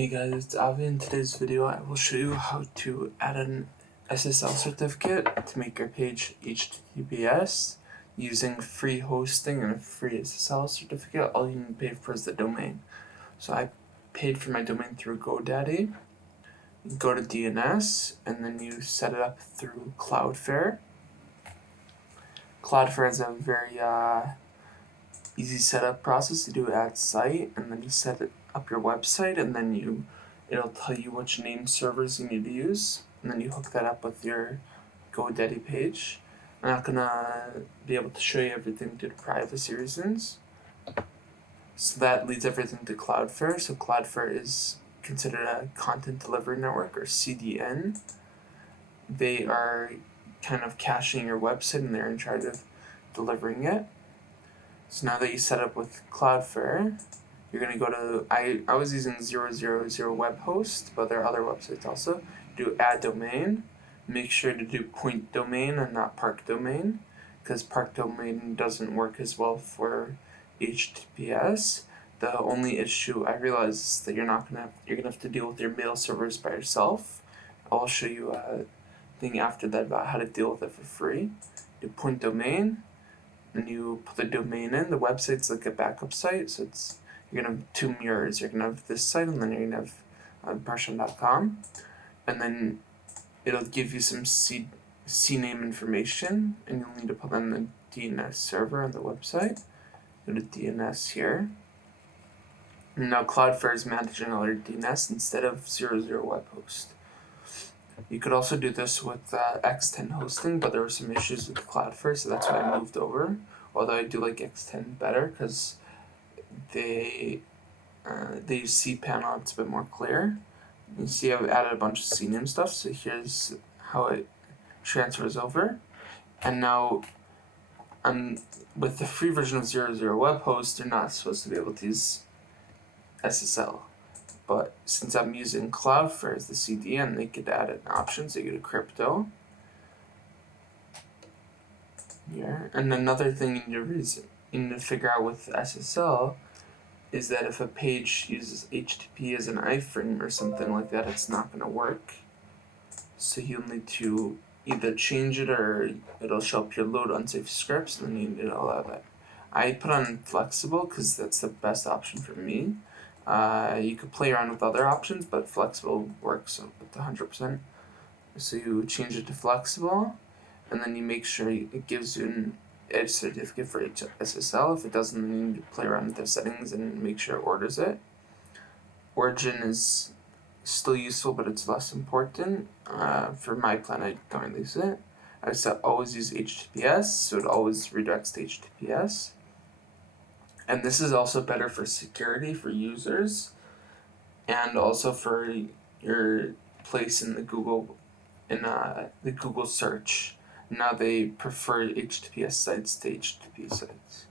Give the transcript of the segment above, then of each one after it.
Hey guys, it's Avi. In today's video I will show you how to add an SSL certificate to make your page HTTPS using free hosting and a free SSL certificate. All you need to pay for is the domain. So I paid for my domain through GoDaddy. You go to DNS and then you set it up through Cloudflare. Cloudflare is a very easy setup process. You do add site and then you set it up your website, and then it'll tell you which name servers you need to use, and then you hook that up with your GoDaddy page. I'm not gonna be able to show you everything due to privacy reasons. So that leads everything to Cloudflare. So Cloudflare is considered a content delivery network, or CDN. They are kind of caching your website and they're in charge of delivering it. So now that you set up with Cloudflare, you're going to go to, I was using 000 web host, but there are other websites also. Do add domain. Make sure to do point domain and not park domain, because park domain doesn't work as well for HTTPS. The only issue I realize is that you're gonna have to deal with your mail servers by yourself. I'll show you a thing after that about how to deal with it for free. Do point domain, and you put the domain in. The website's like a backup site, so you're gonna have two mirrors. You're gonna have this site, and then you're gonna have impression.com, and then it'll give you some CNAME information, and you'll need to put in the DNS server on the website. Go to DNS here. And now Cloudflare is managing all your DNS instead of 00 web host. You could also do this with X10 hosting, but there were some issues with Cloudflare, so that's why I moved over. Although I do like X10 better because they use cPanel, it's a bit more clear. You see I've added a bunch of CNAME stuff, so here's how it transfers over. And now with the free version of 00 web host, you're not supposed to be able to use SSL. But since I'm using Cloudflare as the CDN, they could add an option, so you go to crypto here. And another thing you need to figure out with SSL is that if a page uses HTTP as an iframe or something like that, it's not going to work. So you'll need to either change it, or it'll show up your load unsafe scripts, and then you need to allow that. I put on flexible because that's the best option for me. You could play around with other options, but flexible works with 100%. So you change it to flexible, and then you make sure it gives you an edge certificate for SSL. If it doesn't, then you need to play around with the settings and make sure it orders it. Origin is still useful, but it's less important. For my plan, I don't use it. I always use HTTPS, so it always redirects to HTTPS. And this is also better for security for users, and also for your place in the Google search. Now they prefer HTTPS sites to HTTP sites.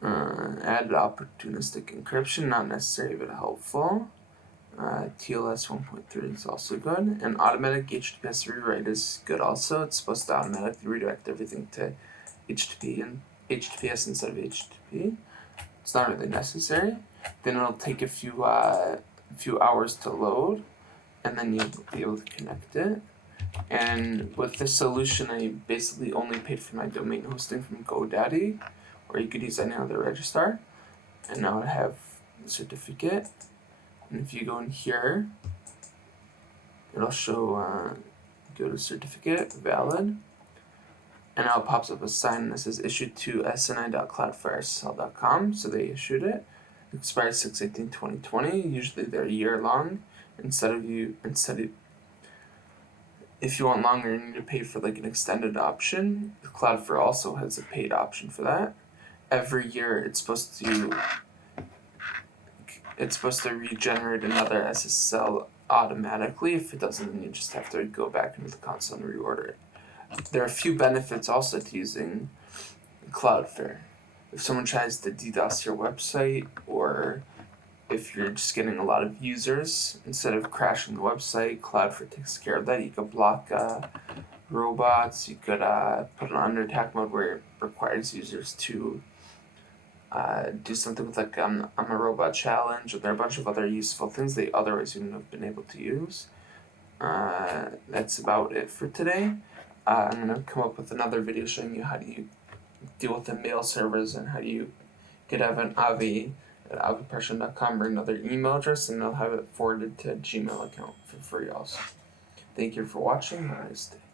Added opportunistic encryption, not necessary but helpful. TLS 1.3 is also good, and automatic HTTPS rewrite is good also. It's supposed to automatically redirect everything to HTTPS instead of HTTP. It's not really necessary. Then it'll take a few hours to load, and then you'll be able to connect it. And with this solution, I basically only paid for my domain hosting from GoDaddy, or you could use any other registrar. And now I have the certificate. And if you go in here, it'll show go to certificate, valid. And now it pops up a sign that says issued to sni.cloudflaresl.com, so they issued it. It expires 6/18/2020. Usually they're a year long. If you want longer, you need to pay for like an extended option. Cloudflare also has a paid option for that. Every year it's supposed to regenerate another SSL automatically. If it doesn't, then you just have to go back into the console and reorder it. There are a few benefits also to using Cloudflare. If someone tries to DDoS your website, or if you're just getting a lot of users, instead of crashing the website, Cloudflare takes care of that. You could block robots. You could put it on under attack mode where it requires users to do something with like I'm a robot challenge, and there are a bunch of other useful things they otherwise wouldn't have been able to use. That's about it for today. I'm gonna come up with another video showing you how do you deal with the mail servers and how do you get have an Avi at avipression.com or another email address, and I'll have it forwarded to a Gmail account for free also. Thank you for watching. Have a nice day.